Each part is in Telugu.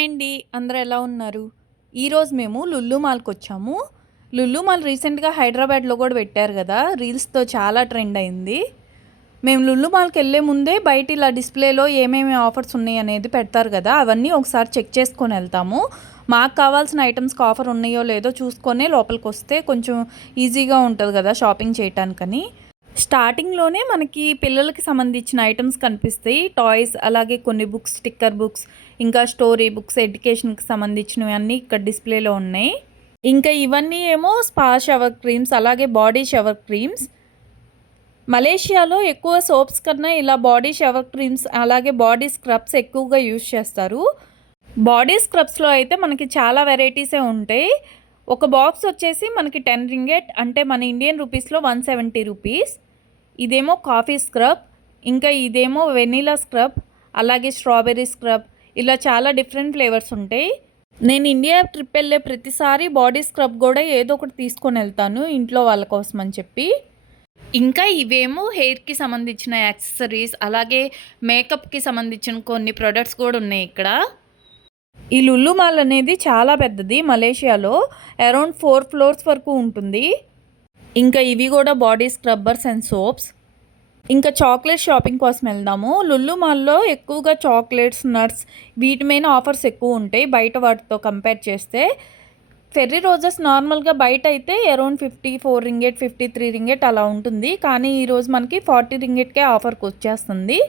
హాయ్ అండి. అందరూ ఎలా ఉన్నారు? ఈరోజు మేము లుల్లు మాల్‌కొచ్చాము. లుల్లు మాల్ రీసెంట్‌గా హైదరాబాద్‌లో కూడా పెట్టారు కదా! రీల్స్‌తో చాలా ట్రెండ్ అయింది. మేము లుల్లు మాల్‌కెళ్ళే ముందే బయట ఇలా డిస్‌ప్లేలో ఏమేమి ఆఫర్స్ ఉన్నాయనేది పెడతారు కదా! అవన్నీ ఒకసారి చెక్ చేసుకొని ఎళ్తాము. మాకు కావాల్సిన ఐటెమ్స్‌కి ఆఫర్ ఉన్నాయో లేదో చూసుకొనే లోపలికొస్తే కొంచెం ఈజీగా ఉంటది కదా షాపింగ్ చేయటానికని. స్టార్టింగ్‌లోనే మనకి పిల్లలకి సంబంధించిన ఐటెమ్స్ కనిపిస్తాయి. టాయ్స్ అలాగే కొన్ని బుక్స్, స్టిక్కర్ బుక్స్, ఇంకా స్టోరీ బుక్స్, ఎడ్యుకేషన్‌కి సంబంధించినవి అన్నీ ఇక్కడ డిస్‌ప్లేలో ఉన్నాయి. ఇంకా ఇవన్నీ ఏమో స్పా షవర్ క్రీమ్స్, అలాగే బాడీ షవర్ క్రీమ్స్. మలేషియాలో ఎక్కువ సోప్స్ కన్నా ఇలా బాడీ షవర్ క్రీమ్స్, అలాగే బాడీ స్క్రబ్స్ ఎక్కువగా యూజ్ చేస్తారు. బాడీ స్క్రబ్స్‌లో అయితే మనకి చాలా వెరైటీసే ఉంటాయి. ఒక బాక్స్ వచ్చేసి మనకి 10 రింగెట్ అంటే మన ఇండియన్ రూపీస్‌లో 170 రూపీస్. ఇదేమో కాఫీ స్క్రబ్, ఇంకా ఇదేమో వెనిలా స్క్రబ్, అలాగే స్ట్రాబెర్రీ స్క్రబ్, ఇలా చాలా డిఫరెంట్ ఫ్లేవర్స్ ఉంటాయి. నేను ఇండియా ట్రిప్ వెళ్ళే ప్రతిసారి బాడీ స్క్రబ్ కూడా ఏదో ఒకటి తీసుకొని వెళ్తాను ఇంట్లో వాళ్ళ కోసం అని చెప్పి. ఇంకా ఇవేమో హెయిర్‌కి సంబంధించిన యాక్సెసరీస్, అలాగే మేకప్‌కి సంబంధించిన కొన్ని ప్రొడక్ట్స్ కూడా ఉన్నాయి ఇక్కడ. ఈ లుల్లు మాల్ అనేది చాలా పెద్దది మలేషియాలో. అరౌండ్ 4 ఫ్లోర్స్ వరకు ఉంటుంది. ఇంకా ఇవి కూడా బాడీ స్క్రబ్బర్స్ అండ్ సోప్స్. ఇంకా చాక్లెట్ షాపింగ్ కోసం వెళ్దాము. లుల్లు మాల్‌లో ఎక్కువగా చాక్లెట్స్, నట్స్ వీటి మీద ఆఫర్స్ ఎక్కువ ఉంటాయి బయట వాటితో కంపేర్ చేస్తే. ఫెర్రీ రోజెస్ నార్మల్‌గా బయట అయితే అరౌండ్ 54 రింగెట్, 53 రింగెట్ అలా ఉంటుంది. కానీ ఈరోజు మనకి 40 రింగెట్‌కే ఆఫర్‌కి వచ్చేస్తుంది.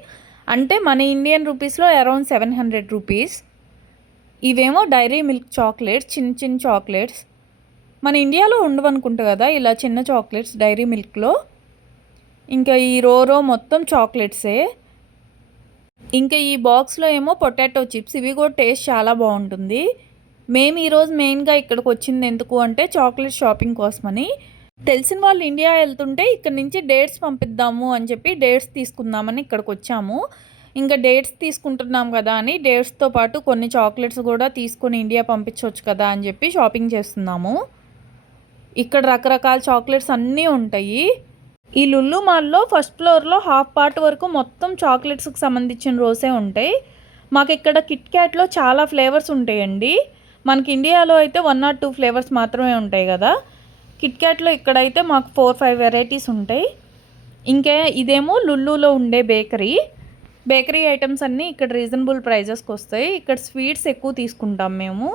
అంటే మన ఇండియన్ రూపీస్‌లో అరౌండ్ 700 రూపీస్. ఇవేమో డైరీ మిల్క్ చాక్లెట్స్, చిన్న చిన్న చాక్లెట్స్. మన ఇండియాలో ఉండవనుకుంటా కదా ఇలా చిన్న చాక్లెట్స్ డైరీ మిల్క్‌లో. ఇంకా ఈ రో మొత్తం చాక్లెట్సే. ఇంకా ఈ బాక్స్‌లో ఏమో పొటాటో చిప్స్. ఇవి కూడా టేస్ట్ చాలా బాగుంటుంది. మేము ఈరోజు మెయిన్‌గా ఇక్కడికి వచ్చింది ఎందుకు అంటే చాక్లెట్ షాపింగ్ కోసమని. తెలిసిన వాళ్ళు ఇండియా వెళ్తుంటే ఇక్కడ నుంచి డేట్స్ పంపిద్దాము అని చెప్పి డేట్స్ తీసుకుందామని ఇక్కడికి వచ్చాము. ఇంకా డేట్స్ తీసుకుంటున్నాం కదా అని డేట్స్తో పాటు కొన్ని చాక్లెట్స్ కూడా తీసుకొని ఇండియా పంపించవచ్చు కదా అని చెప్పి షాపింగ్ చేస్తున్నాము. ఇక్కడ రకరకాల చాక్లెట్స్ అన్నీ ఉంటాయి. ఈ లుల్లు మాల్లో ఫస్ట్ ఫ్లోర్లో హాఫ్ పార్ట్ వరకు మొత్తం చాక్లెట్స్కి సంబంధించిన రోసే ఉంటాయి. మాకు ఇక్కడ కిట్ క్యాట్లో చాలా ఫ్లేవర్స్ ఉంటాయండి. మనకి ఇండియాలో అయితే 1 ఆర్ 2 ఫ్లేవర్స్ మాత్రమే ఉంటాయి కదా. కిట్ క్యాట్లో ఇక్కడైతే మాకు 4, 5 వెరైటీస్ ఉంటాయి. ఇంకా ఇదేమో లుల్లులో ఉండే బేకరీ ఐటమ్స్ అన్నీ ఇక్కడ రీజనబుల్ ప్రైజెస్కి వస్తాయి. ఇక్కడ స్వీట్స్ ఎక్కువ తీసుకుంటాం మేము.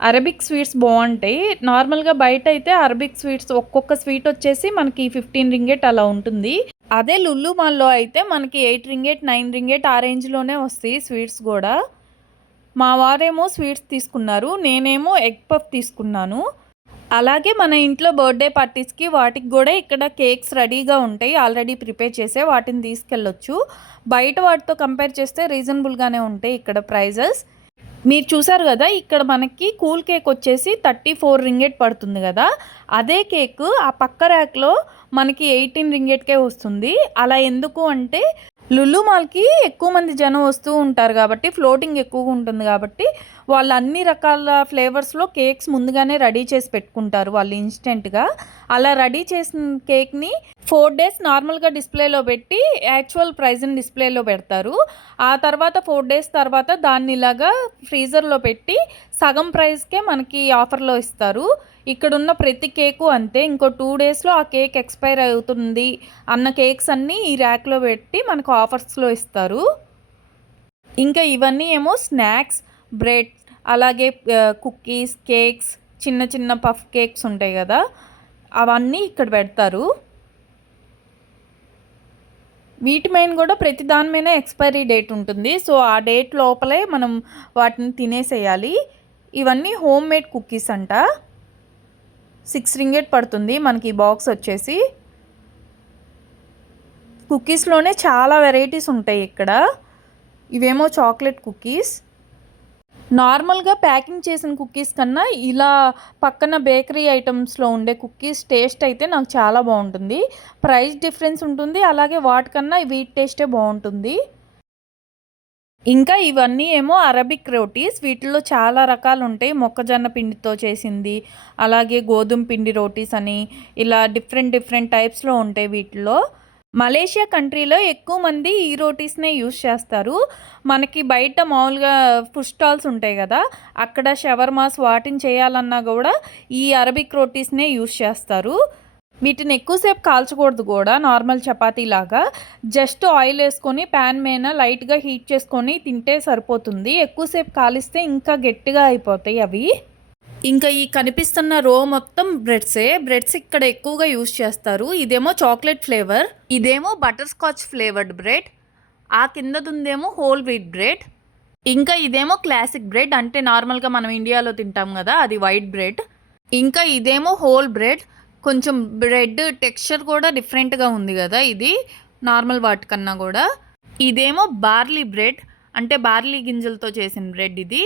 అరబిక్ స్వీట్స్ బాగుంటాయి. నార్మల్గా బయట అయితే అరబిక్ స్వీట్స్ ఒక్కొక్క స్వీట్ వచ్చేసి మనకి 15 రింగెట్ అలా ఉంటుంది. అదే లుల్లు మాల్లో అయితే మనకి 8 రింగెట్, 9 రింగెట్ ఆ రేంజ్లోనే వస్తాయి స్వీట్స్ కూడా. మా వారేమో స్వీట్స్ తీసుకున్నారు, నేనేమో ఎగ్ పఫ్ తీసుకున్నాను. అలాగే మన ఇంట్లో బర్త్డే పార్టీస్కి వాటికి కూడా ఇక్కడ కేక్స్ రెడీగా ఉంటాయి, ఆల్రెడీ ప్రిపేర్ చేసే వాటిని తీసుకెళ్ళొచ్చు. బయట వాటితో కంపేర్ చేస్తే రీజనబుల్గానే ఉంటాయి ఇక్కడ ప్రైజెస్. మీరు చూసారు కదా ఇక్కడ మనకి కూల్ కేక్ వచ్చేసి 34 రింగెట్ పడుతుంది కదా. అదే కేక్ ఆ పక్క ర్యాక్లో మనకి 18 రింగెట్కే వస్తుంది. అలా ఎందుకు అంటే లుల్లు మాల్కి ఎక్కువ మంది జనం వస్తూ ఉంటారు కాబట్టి, ఫ్లోటింగ్ ఎక్కువగా ఉంటుంది కాబట్టి వాళ్ళు అన్ని రకాల ఫ్లేవర్స్లో కేక్స్ ముందుగానే రెడీ చేసి పెట్టుకుంటారు వాళ్ళు ఇన్స్టెంట్గా. అలా రెడీ చేసిన కేక్ని 4 డేస్ నార్మల్గా డిస్ప్లేలో పెట్టి యాక్చువల్ ప్రైజ్ని డిస్ప్లేలో పెడతారు. ఆ తర్వాత 4 డేస్ తర్వాత దాన్ని ఇలాగా ఫ్రీజర్లో పెట్టి సగం ప్రైస్కే మనకి ఆఫర్లో ఇస్తారు. ఇక్కడున్న ప్రతి కేకు అంతే. ఇంకో 2 డేస్లో ఆ కేక్ ఎక్స్పైర్ అవుతుంది అన్న కేక్స్ అన్నీ ఈ ర్యాక్లో పెట్టి మనకు ఆఫర్స్లో ఇస్తారు. ఇంకా ఇవన్నీ ఏమో స్నాక్స్, బ్రెడ్, అలాగే కుకీస్, కేక్స్, చిన్న చిన్న పఫ్ కేక్స్ ఉంటాయి కదా, అవన్నీ ఇక్కడ పెడతారు. వీటి మీద కూడా ప్రతి దాని మీద ఎక్స్పైరీ డేట్ ఉంటుంది. సో ఆ డేట్ లోపలే మనం వాటిని తినేసేయాలి. ఇవన్నీ హోమ్ మేడ్ కుకీస్ అంట. 6 రింగెట్ పడుతుంది మనకి ఈ బాక్స్ వచ్చేసి. కుకీస్లోనే చాలా వెరైటీస్ ఉంటాయి ఇక్కడ. ఇవేమో చాక్లెట్ కుకీస్. నార్మల్గా ప్యాకింగ్ చేసిన కుకీస్ కన్నా ఇలా పక్కన బేకరీ ఐటమ్స్లో ఉండే కుకీస్ టేస్ట్ అయితే నాకు చాలా బాగుంటుంది. ప్రైస్ డిఫరెన్స్ ఉంటుంది, అలాగే వాటికన్నా వీటి టేస్టే బాగుంటుంది. ఇంకా ఇవన్నీ ఏమో అరబిక్ రోటీస్. వీటిల్లో చాలా రకాలు ఉంటాయి. మొక్కజొన్న పిండితో చేసింది, అలాగే గోధుమ పిండి రోటీస్ అని, ఇలా డిఫరెంట్ డిఫరెంట్ టైప్స్లో ఉంటాయి వీటిలో. మలేషియా కంట్రీలో ఎక్కువ మంది ఈ రోటీస్నే యూస్ చేస్తారు. మనకి బయట మామూలుగా ఫుడ్ స్టాల్స్ ఉంటాయి కదా, అక్కడ షవర్మాస్ వాటిని చేయాలన్నా కూడా ఈ అరబిక్ రోటీస్నే యూస్ చేస్తారు. వీటిని ఎక్కువసేపు కాల్చకూడదు కూడా, నార్మల్ చపాతీ లాగా జస్ట్ ఆయిల్ వేసుకొని ప్యాన్ మీద లైట్గా హీట్ చేసుకొని తింటే సరిపోతుంది. ఎక్కువసేపు కాలిస్తే ఇంకా గట్టిగా అయిపోతాయి అవి. ఇంకా ఈ కనిపిస్తున్న రో మొత్తం బ్రెడ్స్ ఇక్కడ ఎక్కువగా యూస్ చేస్తారు. ఇదేమో చాక్లెట్ ఫ్లేవర్, ఇదేమో బటర్ స్కాచ్ ఫ్లేవర్డ్ బ్రెడ్, ఆ కిందదుందేమో హోల్ వీట్ బ్రెడ్, ఇంకా ఇదేమో క్లాసిక్ బ్రెడ్, అంటే నార్మల్గా మనం ఇండియాలో తింటాం కదా అది వైట్ బ్రెడ్, ఇంకా ఇదేమో హోల్ బ్రెడ్. కొంచెం బ్రెడ్ టెక్స్చర్ కూడా డిఫరెంట్గా ఉంది కదా ఇది నార్మల్ వాటికన్నా కూడా. ఇదేమో బార్లీ బ్రెడ్, అంటే బార్లీ గింజలతో చేసిన బ్రెడ్ ఇది.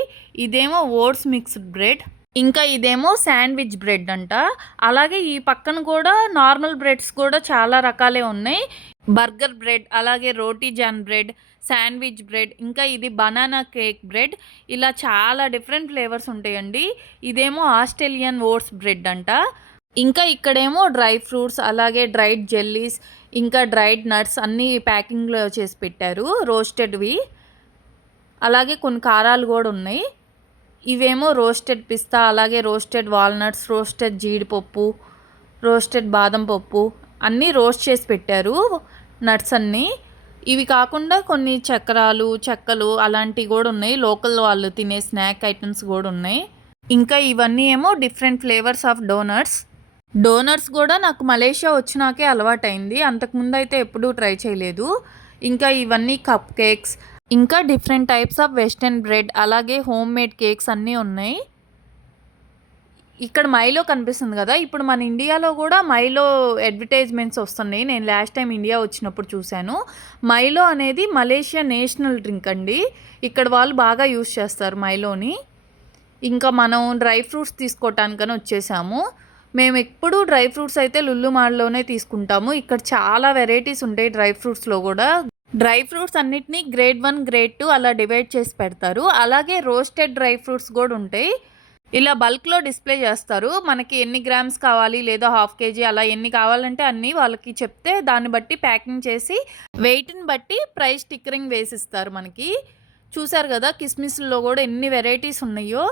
ఇదేమో ఓట్స్ మిక్స్డ్ బ్రెడ్, ఇంకా ఇదేమో శాండ్విచ్ బ్రెడ్ అంట. అలాగే ఈ పక్కన కూడా నార్మల్ బ్రెడ్స్ కూడా చాలా రకాలే ఉన్నాయి. బర్గర్ బ్రెడ్, అలాగే రోటీ జాన్ బ్రెడ్, శాండ్విచ్ బ్రెడ్, ఇంకా ఇది బనానా కేక్ బ్రెడ్, ఇలా చాలా డిఫరెంట్ ఫ్లేవర్స్ ఉంటాయండి. ఇదేమో ఆస్ట్రేలియన్ ఓట్స్ బ్రెడ్ అంట. ఇంకా ఇక్కడేమో డ్రై ఫ్రూట్స్, అలాగే డ్రైడ్ జెల్లీస్, ఇంకా డ్రైడ్ నట్స్ అన్నీ ప్యాకింగ్లో చేసి పెట్టారు, రోస్టెడ్వి. అలాగే కొన్ని కారాలు కూడా ఉన్నాయి. ఇవేమో రోస్టెడ్ పిస్తా, అలాగే రోస్టెడ్ వాల్నట్స్, రోస్టెడ్ జీడిపప్పు, రోస్టెడ్ బాదం పప్పు అన్నీ రోస్ట్ చేసి పెట్టారు నట్స్ అన్నీ. ఇవి కాకుండా కొన్ని చక్రాలు, చెక్కలు అలాంటివి కూడా ఉన్నాయి. లోకల్ వాళ్ళు తినే స్నాక్ ఐటమ్స్ కూడా ఉన్నాయి. ఇంకా ఇవన్నీ ఏమో డిఫరెంట్ ఫ్లేవర్స్ ఆఫ్ డోనట్స్ కూడా నాకు మలేషియా వచ్చినాకే అలవాటైంది, అంతకుముందు అయితే ఎప్పుడూ ట్రై చేయలేదు. ఇంకా ఇవన్నీ కప్ కేక్స్, ఇంకా different types of western bread, అలాగే హోమ్ మేడ్ కేక్స్ అన్నీ ఉన్నాయి. ఇక్కడ మైలో కనిపిస్తుంది కదా, ఇప్పుడు మన ఇండియాలో కూడా మైలో అడ్వర్టైజ్మెంట్స్ వస్తున్నాయి. నేను లాస్ట్ టైం ఇండియా వచ్చినప్పుడు చూశాను. మైలో అనేది మలేషియా నేషనల్ డ్రింక్ అండి, ఇక్కడ వాళ్ళు బాగా యూస్ చేస్తారు మైలోని. ఇంకా మనం డ్రై ఫ్రూట్స్ తీసుకోవటానికని వచ్చేసాము. మేము ఎప్పుడూ డ్రై ఫ్రూట్స్ అయితే లుల్లు మాల్లోనే తీసుకుంటాము. ఇక్కడ చాలా వెరైటీస్ ఉంటాయి డ్రై ఫ్రూట్స్లో కూడా. డ్రై ఫ్రూట్స్ అన్నిటినీ గ్రేడ్ 1, గ్రేడ్ 2 అలా డివైడ్ చేసి పెడతారు. అలాగే రోస్టెడ్ డ్రై ఫ్రూట్స్ కూడా ఉంటాయి. ఇలా బల్క్లో డిస్ప్లే చేస్తారు. మనకి ఎన్ని గ్రామ్స్ కావాలి, లేదా హాఫ్ కేజీ అలా ఎన్ని కావాలంటే అన్నీ వాళ్ళకి చెప్తే దాన్ని బట్టి ప్యాకింగ్ చేసి వెయిట్ని బట్టి ప్రైస్ స్టిక్కరింగ్ వేసిస్తారు మనకి. చూసారు కదా కిస్మిస్లో కూడా ఎన్ని వెరైటీస్ ఉన్నాయో,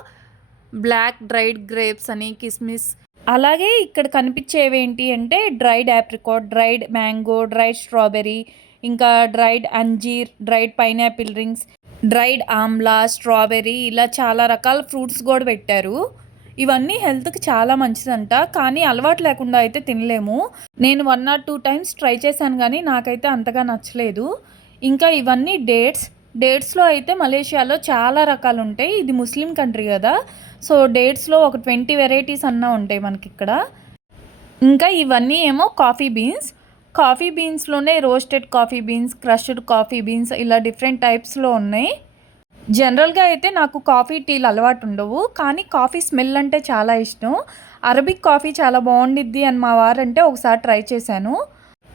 బ్లాక్ డ్రైడ్ గ్రేప్స్ అని కిస్మిస్. అలాగే ఇక్కడ కనిపించేవి ఏంటి అంటే dried apricot, dried mango, dried strawberry, ఇంకా డ్రైడ్ అంజీర్, డ్రైడ్ పైనాపిల్ రింగ్స్, డ్రైడ్ ఆమ్లా, స్ట్రాబెర్రీ, ఇలా చాలా రకాల ఫ్రూట్స్ కూడా పెట్టారు. ఇవన్నీ హెల్త్కి చాలా మంచిదంట, కానీ అలవాటు లేకుండా అయితే తినలేము. నేను 1 or 2 times ట్రై చేశాను కానీ నాకైతే అంతగా నచ్చలేదు. ఇంకా ఇవన్నీ డేట్స్లో అయితే మలేషియాలో చాలా రకాలు ఉంటాయి. ఇది ముస్లిం కంట్రీ కదా, సో డేట్స్లో ఒక 20 వెరైటీస్ అన్నా ఉంటాయి మనకి ఇక్కడ. ఇంకా ఇవన్నీ ఏమో కాఫీ బీన్స్లోనే roasted coffee beans, crushed coffee beans, ఇలా డిఫరెంట్ టైప్స్లో ఉన్నాయి. జనరల్గా అయితే నాకు కాఫీ టీలు అలవాటు ఉండవు, కానీ కాఫీ స్మెల్ అంటే చాలా ఇష్టం. అరబిక్ కాఫీ చాలా బాగుండిద్ది అని మా వారంటే ఒకసారి ట్రై చేశాను.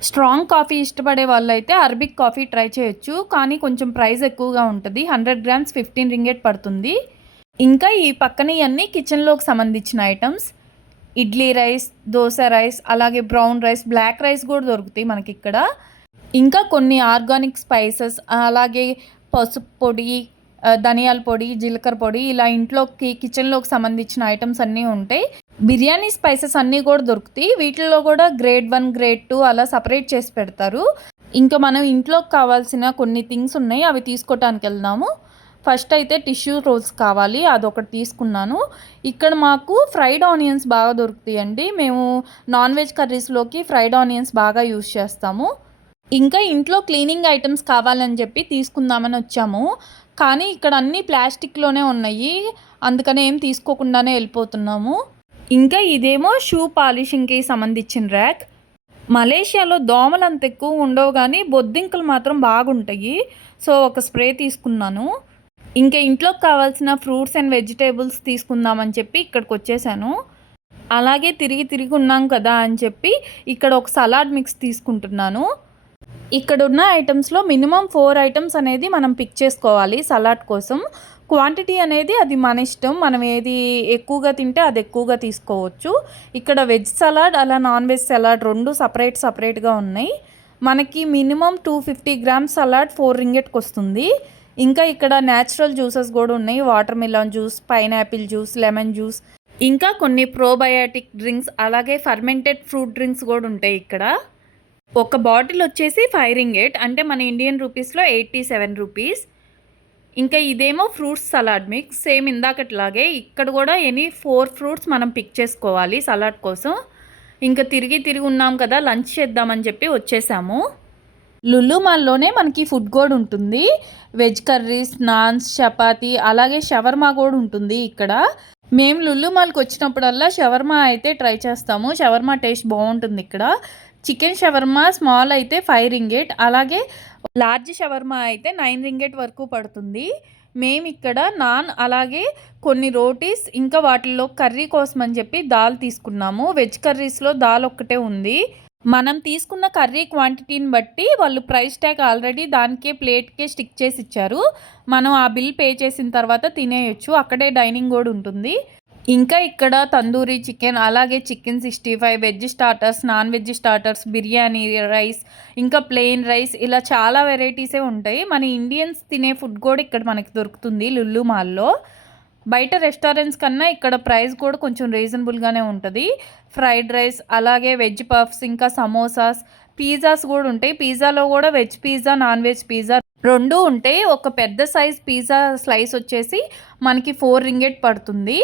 స్ట్రాంగ్ కాఫీ ఇష్టపడే వాళ్ళైతే అరబిక్ కాఫీ ట్రై చేయొచ్చు, కానీ కొంచెం ప్రైస్ ఎక్కువగా ఉంటుంది. 100 grams 15 ringgit పడుతుంది. ఇంకా ఈ పక్కన ఇవన్నీ కిచెన్లోకి సంబంధించిన items. Idli rice, dosa rice, అలాగే బ్రౌన్ రైస్, బ్లాక్ రైస్ కూడా దొరుకుతాయి మనకి ఇక్కడ. ఇంకా కొన్ని ఆర్గానిక్ స్పైసెస్, అలాగే పసుపు పొడి, ధనియాల పొడి, జీలకర్ర పొడి, ఇలా ఇంట్లోకి కిచెన్లోకి సంబంధించిన ఐటమ్స్ అన్నీ ఉంటాయి. బిర్యానీ స్పైసెస్ అన్నీ కూడా దొరుకుతాయి. వీటిల్లో కూడా గ్రేడ్ 1, గ్రేడ్ 2 అలా సపరేట్ చేసి పెడతారు. ఇంకా మనం ఇంట్లోకి కావాల్సిన కొన్ని థింగ్స్ ఉన్నాయి, అవి తీసుకోవటానికి వెళ్దాము. ఫస్ట్ అయితే టిష్యూ రోల్స్ కావాలి, అదొకటి తీసుకున్నాను. ఇక్కడ మాకు ఫ్రైడ్ ఆనియన్స్ బాగా దొరుకుతాయండి. మేము నాన్ వెజ్ కర్రీస్లోకి ఫ్రైడ్ ఆనియన్స్ బాగా యూస్ చేస్తాము. ఇంకా ఇంట్లో క్లీనింగ్ ఐటమ్స్ కావాలని చెప్పి తీసుకుందామని వచ్చాము, కానీ ఇక్కడ అన్నీ ప్లాస్టిక్లోనే ఉన్నాయి, అందుకనే ఏం తీసుకోకుండానే వెళ్ళిపోతున్నాము. ఇంకా ఇదేమో షూ పాలిషింగ్కి సంబంధించిన ర్యాక్. మలేషియాలో దోమలు అంత ఎక్కువ ఉండవు కానీ బొద్దింకలు మాత్రం బాగుంటాయి, సో ఒక స్ప్రే తీసుకున్నాను. ఇంకా ఇంట్లోకి కావాల్సిన ఫ్రూట్స్ అండ్ వెజిటేబుల్స్ తీసుకుందామని చెప్పి ఇక్కడికి వచ్చేసాను. అలాగే తిరిగి ఉన్నాం కదా అని చెప్పి ఇక్కడ ఒక సలాడ్ మిక్స్ తీసుకుంటున్నాను. ఇక్కడ ఉన్న ఐటమ్స్లో మినిమం 4 items అనేది మనం పిక్ చేసుకోవాలి సలాడ్ కోసం. క్వాంటిటీ అనేది అది మన ఇష్టం, మనం ఏది ఎక్కువగా తింటే అది ఎక్కువగా తీసుకోవచ్చు. ఇక్కడ వెజ్ సలాడ్, అలా నాన్ వెజ్ సలాడ్ 2 సపరేట్గా ఉన్నాయి. మనకి మినిమం 250 గ్రామ్స్ సలాడ్ 4 రింగెట్కి వస్తుంది. ఇంకా ఇక్కడ న్యాచురల్ జ్యూసెస్ కూడా ఉన్నాయి. Water melon juice, pineapple juice, lemon juice, ఇంకా కొన్ని ప్రోబయాటిక్ డ్రింక్స్, అలాగే ఫర్మెంటెడ్ ఫ్రూట్ డ్రింక్స్ కూడా ఉంటాయి ఇక్కడ. ఒక బాటిల్ వచ్చేసి 5 రింగెట్, అంటే మన ఇండియన్ రూపీస్లో 87 రూపీస్. ఇంకా ఇదేమో ఫ్రూట్స్ సలాడ్ మిక్స్, సేమ్ ఇందాకట్లాగే ఇక్కడ కూడా 4 ఫ్రూట్స్ మనం పిక్ చేసుకోవాలి సలాడ్ కోసం. ఇంకా తిరిగి ఉన్నాం కదా, లంచ్ చేద్దామని చెప్పి వచ్చేసాము. లులు మాల్లోనే మనకి ఫుడ్ కూడా ఉంటుంది. వెజ్ కర్రీస్, నాన్స్, చపాతీ, అలాగే షవర్మా కూడా ఉంటుంది ఇక్కడ. మేము లులు మాల్కి వచ్చినప్పుడల్లా షవర్మా అయితే ట్రై చేస్తాము. షవర్మా టేస్ట్ బాగుంటుంది ఇక్కడ. చికెన్ షవర్మా స్మాల్ అయితే 5 రింగెట్, అలాగే లార్జ్ షవర్మా అయితే 9 రింగెట్ వరకు పడుతుంది. మేము ఇక్కడ నాన్, అలాగే కొన్ని రోటీస్, ఇంకా వాటిల్లో కర్రీ కోసం అని చెప్పి దాల్ తీసుకున్నాము. వెజ్ కర్రీస్లో దాల్ ఒక్కటే ఉంది. మనం తీసుకున్న కర్రీ క్వాంటిటీని బట్టి వాళ్ళు ప్రైస్ ట్యాగ్ ఆల్రెడీ దానికే ప్లేట్కే స్టిక్ చేసి ఇచ్చారు. మనం ఆ బిల్ పే చేసిన తర్వాత తినేయొచ్చు. అక్కడే డైనింగ్ కూడా ఉంటుంది. ఇంకా ఇక్కడ తందూరి చికెన్, అలాగే chicken 65, veg starters, non veg starters, biryani rice, ఇంకా ప్లెయిన్ రైస్, ఇలా చాలా వెరైటీసే ఉంటాయి. మన ఇండియన్స్ తినే ఫుడ్ కూడా ఇక్కడ మనకి దొరుకుతుంది లులు మాల్లో. బయట రెస్టారెంట్స్ కన్నా ఇక్కడ ప్రైస్ కూడా కొంచెం రీజనబుల్గానే ఉంటుంది. ఫ్రైడ్ రైస్, అలాగే వెజ్ పఫ్స్, ఇంకా సమోసాస్, పిజ్జాస్ కూడా ఉంటాయి. పిజ్జాలో కూడా veg pizza, non veg pizza రెండూ ఉంటాయి. ఒక పెద్ద సైజ్ పిజ్జా స్లైస్ వచ్చేసి మనకి 4 రింగెట్ పడుతుంది.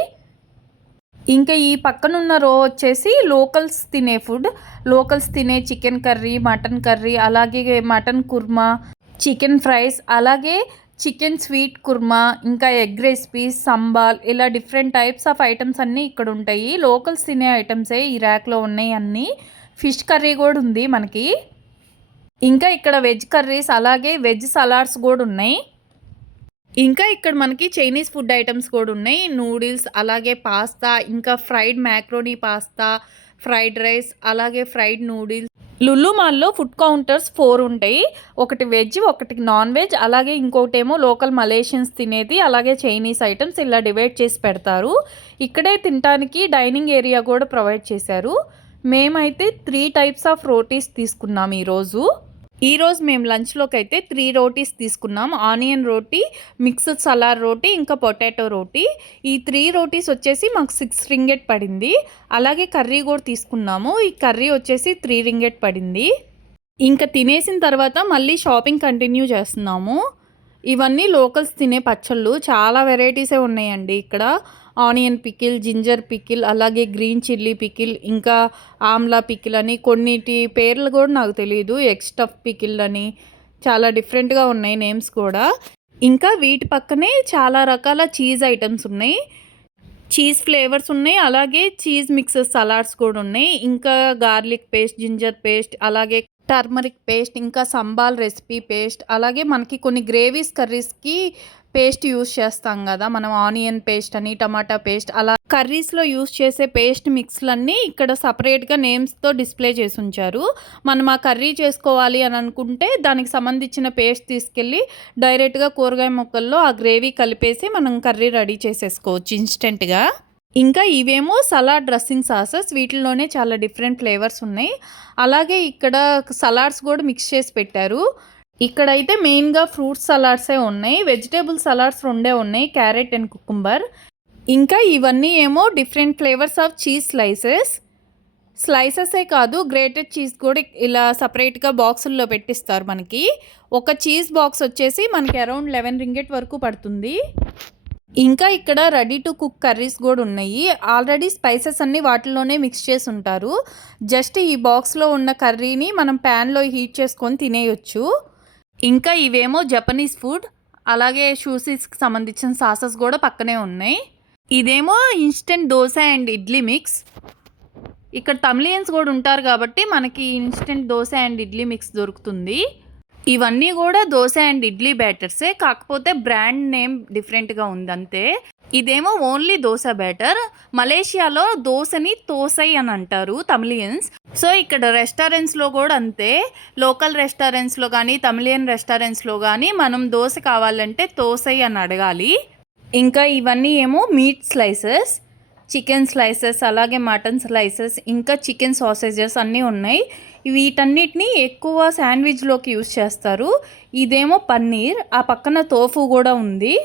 ఇంకా ఈ పక్కనున్న రో వచ్చేసి లోకల్స్ తినే ఫుడ్. లోకల్స్ తినే చికెన్ కర్రీ, మటన్ కర్రీ, అలాగే మటన్ కుర్మా, చికెన్ ఫ్రైస్, అలాగే చికెన్ స్వీట్ కుర్మా, ఇంకా ఎగ్ రెసిపీస్, సంబాల్, ఇలా డిఫరెంట్ టైప్స్ ఆఫ్ ఐటమ్స్ అన్నీ ఇక్కడ ఉంటాయి. లోకల్స్ తినే ఐటమ్సే ఈ ర్యాక్లో ఉన్నాయి అన్నీ. ఫిష్ కర్రీ కూడా ఉంది మనకి. ఇంకా ఇక్కడ వెజ్ కర్రీస్, అలాగే వెజ్ సలాడ్స్ కూడా ఉన్నాయి. ఇంకా ఇక్కడ మనకి చైనీస్ ఫుడ్ ఐటమ్స్ కూడా ఉన్నాయి. నూడిల్స్, అలాగే పాస్తా, ఇంకా fried macaroni pasta, fried rice, అలాగే ఫ్రైడ్ నూడిల్స్. లులు మాల్లో ఫుడ్ కౌంటర్స్ 4 ఉంటాయి. ఒకటి వెజ్, ఒకటి నాన్ వెజ్, అలాగే ఇంకోటేమో లోకల్ మలేషియన్స్ తినేది, అలాగే చైనీస్ ఐటమ్స్, ఇలా డివైడ్ చేసి పెడతారు. ఇక్కడే తినడానికి డైనింగ్ ఏరియా కూడా ప్రొవైడ్ చేశారు. మేమైతే 3 టైప్స్ ఆఫ్ రోటీస్ తీసుకున్నాం ఈరోజు మేము లంచ్లోకి అయితే 3 రోటీస్ తీసుకున్నాం. ఆనియన్ రోటీ, మిక్స్డ్ సలాడ్ రోటీ, ఇంకా పొటాటో రోటీ. ఈ 3 రోటీస్ వచ్చేసి మాకు 6 రింగెట్ పడింది. అలాగే కర్రీ కూడా తీసుకున్నాము. ఈ కర్రీ వచ్చేసి 3 రింగెట్ పడింది. ఇంకా తినేసిన తర్వాత మళ్ళీ షాపింగ్ కంటిన్యూ చేస్తున్నాము. ఇవన్నీ లోకల్స్ తినే పచ్చళ్ళు, చాలా వెరైటీసే ఉన్నాయండి ఇక్కడ. ఆనియన్ పికిల్, జింజర్ పికిల్, అలాగే గ్రీన్ చిల్లీ పికిల్, ఇంకా ఆమ్లా పికిల్ అని, కొన్నిటి పేర్లు కూడా నాకు తెలియదు. ఎగ్ స్టఫ్ పికిల్ అని, చాలా డిఫరెంట్గా ఉన్నాయి నేమ్స్ కూడా. ఇంకా వీటి పక్కనే చాలా రకాల చీజ్ ఐటమ్స్ ఉన్నాయి. చీజ్ ఫ్లేవర్స్ ఉన్నాయి, అలాగే చీజ్ మిక్సెస్ సలాడ్స్ కూడా ఉన్నాయి. ఇంకా గార్లిక్ పేస్ట్, జింజర్ పేస్ట్, అలాగే టర్మరిక్ పేస్ట్, ఇంకా సంబాల్ రెసిపీ పేస్ట్, అలాగే మనకి కొన్ని గ్రేవీస్ కర్రీస్కి పేస్ట్ యూస్ చేస్తాం కదా మనం, ఆనియన్ పేస్ట్ అని, టమాటా పేస్ట్, అలా కర్రీస్లో యూస్ చేసే పేస్ట్ మిక్స్లన్నీ ఇక్కడ సపరేట్గా నేమ్స్తో డిస్ప్లే చేసి ఉంచారు. మనం ఆ కర్రీ చేసుకోవాలి అని అనుకుంటే దానికి సంబంధించిన పేస్ట్ తీసుకెళ్ళి డైరెక్ట్గా కూరగాయ ముక్కల్లో ఆ గ్రేవీ కలిపేసి మనం కర్రీ రెడీ చేసేసుకోవచ్చు ఇన్స్టెంట్గా. ఇంకా ఇవేమో సలాడ్ డ్రెస్సింగ్ సాసెస్, వీటిలోనే చాలా డిఫరెంట్ ఫ్లేవర్స్ ఉన్నాయి. అలాగే ఇక్కడ సలాడ్స్ కూడా మిక్స్ చేసి పెట్టారు. ఇక్కడైతే మెయిన్గా ఫ్రూట్స్ సలాడ్సే ఉన్నాయి. వెజిటేబుల్ సలాడ్స్ 2 ఉన్నాయి, క్యారెట్ అండ్ కుకుంబర్. ఇంకా ఇవన్నీ ఏమో డిఫరెంట్ ఫ్లేవర్స్ ఆఫ్ చీజ్ స్లైసెసే కాదు, గ్రేటెడ్ చీజ్ కూడా ఇలా సపరేట్గా బాక్సుల్లో పెట్టిస్తారు మనకి. ఒక చీజ్ బాక్స్ వచ్చేసి మనకి అరౌండ్ 11 రింగెట్ వరకు పడుతుంది. ఇంకా ఇక్కడ రెడీ టు కుక్ కర్రీస్ కూడా ఉన్నాయి. ఆల్రెడీ స్పైసెస్ అన్నీ వాటిల్లోనే మిక్స్ చేసి ఉంటారు. జస్ట్ ఈ బాక్స్లో ఉన్న కర్రీని మనం ప్యాన్లో హీట్ చేసుకొని తినేయొచ్చు. ఇంకా ఇవేమో జపనీస్ ఫుడ్, అలాగే షూసీస్కి సంబంధించిన సాసెస్ కూడా పక్కనే ఉన్నాయి. ఇదేమో instant dosa and idli mix. ఇక్కడ తమిళియన్స్ కూడా ఉంటారు కాబట్టి మనకి instant dosa and idli mix దొరుకుతుంది. ఇవన్నీ కూడా దోశ అండ్ ఇడ్లీ బ్యాటర్సే, కాకపోతే బ్రాండ్ నేమ్ డిఫరెంట్గా ఉంది అంతే. ఇదేమో ఓన్లీ దోశ బ్యాటర్. మలేషియాలో దోశని తోసై అని అంటారు తమిళియన్స్. సో ఇక్కడ రెస్టారెంట్స్లో కూడా అంతే. లోకల్ రెస్టారెంట్స్లో కానీ, తమిళియన్ రెస్టారెంట్స్లో కానీ మనం దోశ కావాలంటే తోసై అని అడగాలి. ఇంకా ఇవన్నీ ఏమో మీట్ స్లైసెస్. చికెన్ స్లైసెస్, అలాగే మటన్ స్లైసెస్, ఇంకా చికెన్ సాసేజెస్ అన్నీ ఉన్నాయి. వీటన్నిటిని ఎక్కువ శాండ్విచ్లోకి యూస్ చేస్తారు. ఇదేమో పన్నీర్, ఆ పక్కన తోఫు కూడా ఉంది.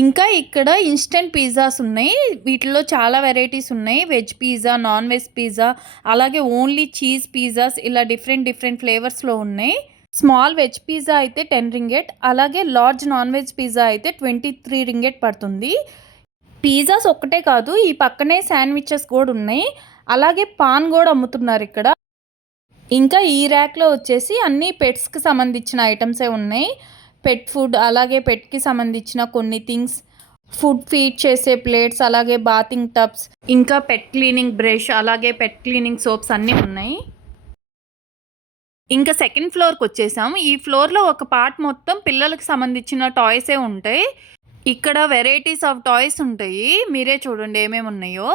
ఇంకా ఇక్కడ ఇన్స్టెంట్ పిజ్జాస్ ఉన్నాయి. వీటిలో చాలా వెరైటీస్ ఉన్నాయి. Veg pizza, non veg pizza, అలాగే ఓన్లీ చీజ్ పిజ్జాస్, ఇలా డిఫరెంట్ ఫ్లేవర్స్లో ఉన్నాయి. స్మాల్ వెజ్ పిజ్జా అయితే 10 రింగెట్, అలాగే లార్జ్ నాన్ వెజ్ పిజ్జా అయితే 23 రింగెట్ పడుతుంది. పిజ్జాస్ ఒక్కటే కాదు, ఈ పక్కనే శాండ్విచెస్ కూడా ఉన్నాయి. అలాగే పాన్ కూడా అమ్ముతున్నారు ఇక్కడ. ఇంకా ఈ ర్యాక్లో వచ్చేసి అన్ని పెట్స్కి సంబంధించిన ఐటమ్సే ఉన్నాయి. పెట్ ఫుడ్, అలాగే పెట్కి సంబంధించిన కొన్ని థింగ్స్, ఫుడ్ ఫీడ్ చేసే ప్లేట్స్, అలాగే బాతింగ్ టబ్స్, ఇంకా పెట్ క్లీనింగ్ బ్రష్, అలాగే పెట్ క్లీనింగ్ సోప్స్ అన్నీ ఉన్నాయి. ఇంకా సెకండ్ ఫ్లోర్కి వచ్చేసాము. ఈ ఫ్లోర్లో ఒక పార్ట్ మొత్తం పిల్లలకు సంబంధించిన టాయ్సే ఉంటాయి. ఇక్కడ వెరైటీస్ ఆఫ్ టాయ్స్ ఉంటాయి. మీరే చూడండి ఏమేమి ఉన్నాయో.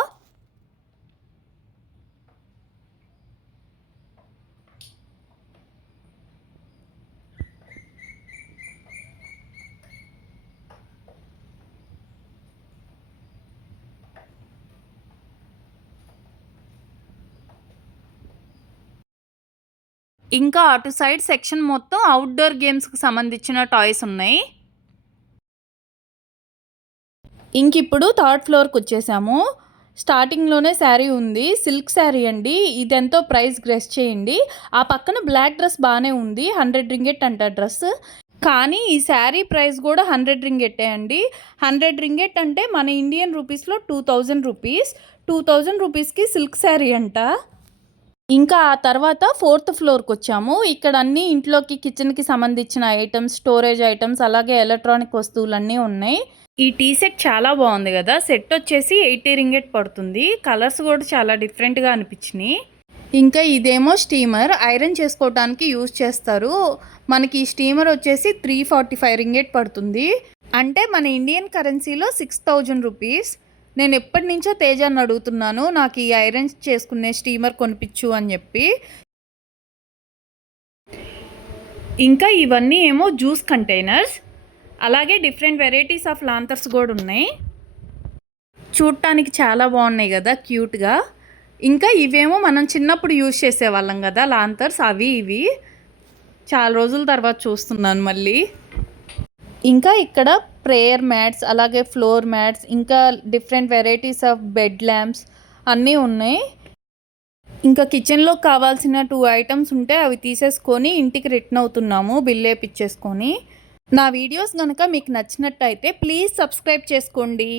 ఇంకా అటు సైడ్ సెక్షన్ మొత్తం అవుట్డోర్ గేమ్స్కి సంబంధించిన టాయ్స్ ఉన్నాయి. ఇంక ఇప్పుడు థర్డ్ ఫ్లోర్కి వచ్చేసాము. స్టార్టింగ్లోనే శారీ ఉంది, సిల్క్ శారీ అండి. ఇదెంతో ప్రైస్ గెస్ చేయండి. ఆ పక్కన బ్లాక్ డ్రెస్ బాగానే ఉంది, 100 రింగెట్ అంట డ్రెస్. కానీ ఈ శారీ ప్రైస్ కూడా 100 రింగెట్టే అండి. 100 రింగెట్ అంటే మన ఇండియన్ రూపీస్లో 2000 రూపీస్. 2000 రూపీస్కి సిల్క్ శారీ అంట. ఇంకా ఆ తర్వాత ఫోర్త్ ఫ్లోర్కి వచ్చాము. ఇక్కడ అన్నీ ఇంట్లోకి కిచెన్కి సంబంధించిన ఐటమ్స్, స్టోరేజ్ ఐటమ్స్, అలాగే ఎలక్ట్రానిక్ వస్తువులన్నీ ఉన్నాయి. ఈ టీ సెట్ చాలా బాగుంది కదా. సెట్ వచ్చేసి 80 రింగెట్ పడుతుంది. కలర్స్ కూడా చాలా డిఫరెంట్గా అనిపించినాయి. ఇంకా ఇదేమో స్టీమర్, ఐరన్ చేసుకోవడానికి యూజ్ చేస్తారు. మనకి ఈ స్టీమర్ వచ్చేసి 345 రింగెట్ పడుతుంది. అంటే మన ఇండియన్ కరెన్సీలో 6000 రూపీస్. నేను ఎప్పటి నుంచో తేజాన్ని అడుగుతున్నాను, నాకు ఈ ఐరన్ చేసుకునే స్టీమర్ కొనిపించు అని చెప్పి. ఇంకా ఇవన్నీ ఏమో జ్యూస్ కంటైనర్స్, అలాగే డిఫరెంట్ వెరైటీస్ ఆఫ్ లాంతర్స్ కూడా ఉన్నాయి. చూడటానికి చాలా బాగున్నాయి కదా, క్యూట్గా. ఇంకా ఇవేమో మనం చిన్నప్పుడు యూజ్ చేసేవాళ్ళం కదా లాంతర్స్, అవి ఇవి చాలా రోజుల తర్వాత చూస్తున్నాను మళ్ళీ. ఇంకా ఇక్కడ ప్రేయర్ మ్యాట్స్, అలాగే ఫ్లోర్ మ్యాట్స్, ఇంకా different varieties of bed lamps అన్నీ ఉన్నాయి. ఇంకా కిచెన్లో కావాల్సిన 2 ఐటమ్స్ ఉంటే అవి తీసేసుకొని ఇంటికి రిటర్న్ అవుతున్నాము, బిల్ వేయించేసుకొని. నా వీడియోస్ కనుక మీకు నచ్చినట్టయితే ప్లీజ్ సబ్స్క్రైబ్ చేసుకోండి.